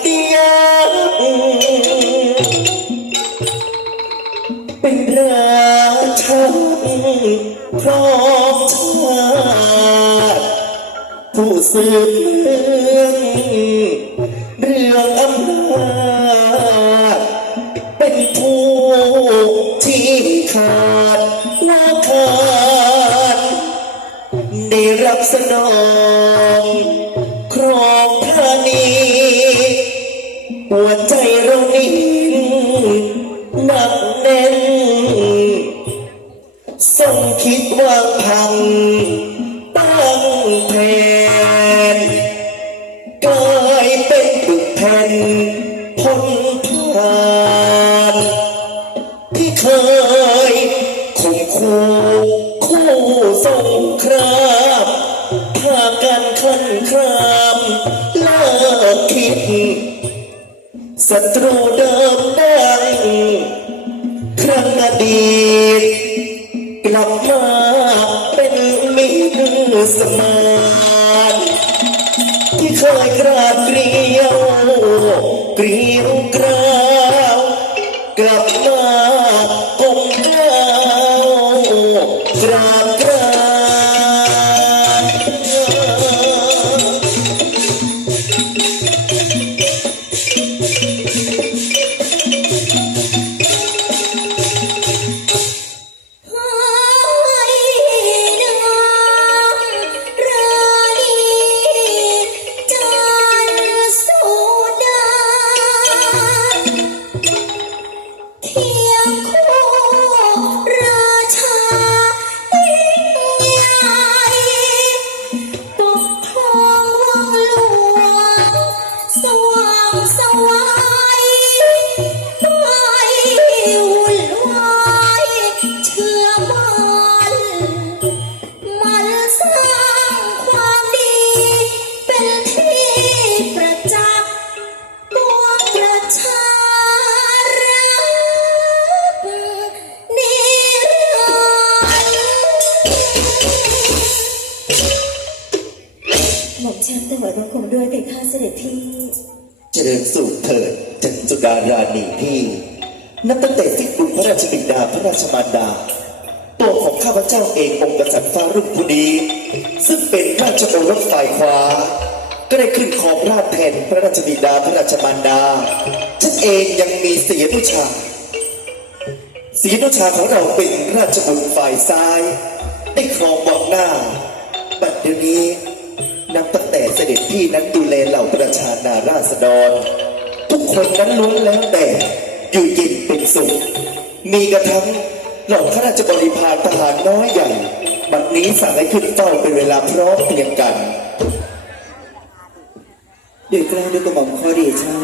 เตียงเป็นราชันครองชา ผู้สืบเรื่อง เรื่องอำนาจเป็นผู้ที่ขาดนาคารได้รับสนองครองพระนีหัวใจเรานิ่งหนักแน่นทรงคิดวางพังตั้งแผน พากันขันครามเลิกคิดศัตรูเดิมดังครั้งอดีตกลับมาเป็นมิตรสมานที่เคยกราบเกลียวเกลียวกราวกลับมากลมกล้ากรา ส หม่อมฉันแต่ว่าต้องคงด้วยเป็นข้าเสด็จพี่ เจริญสุขเถิดจันจุดาราณีพี่ นับตั้งแต่ที่คุณพระราชบิดาพระราชมารดา ตัวของข้าพเจ้าเององค์กษัตริย์ฟ้ารุ่งผู้นี้ซึ่งเป็นราชโอรสฝ่ายขวาก็ได้ขึ้นครองราชแทนพระราชบิดาพระราชมารดา ฉันเองยังมีเสียนุชาศรีนุชาของเราเป็นราชบุตรฝ่ายซ้าย ได้ครองวังหน้า บัดเดี๋ยวนี้นับตั้ง เสด็จพี่นั้นดูแลเหล่าประชานาราษฎร ทุกคนนั้นล้วนแล้วแต่อยู่เย็นเป็นสุข มีกระทั่งเหล่าข้าราชบริพารทหารน้อยใหญ่บัดนี้สั่งให้ขึ้นเฝ้าเป็นเวลาพร้อมเพรียงกัน ด้วยกล้าวด้วยกระหม่อมขอเดชะ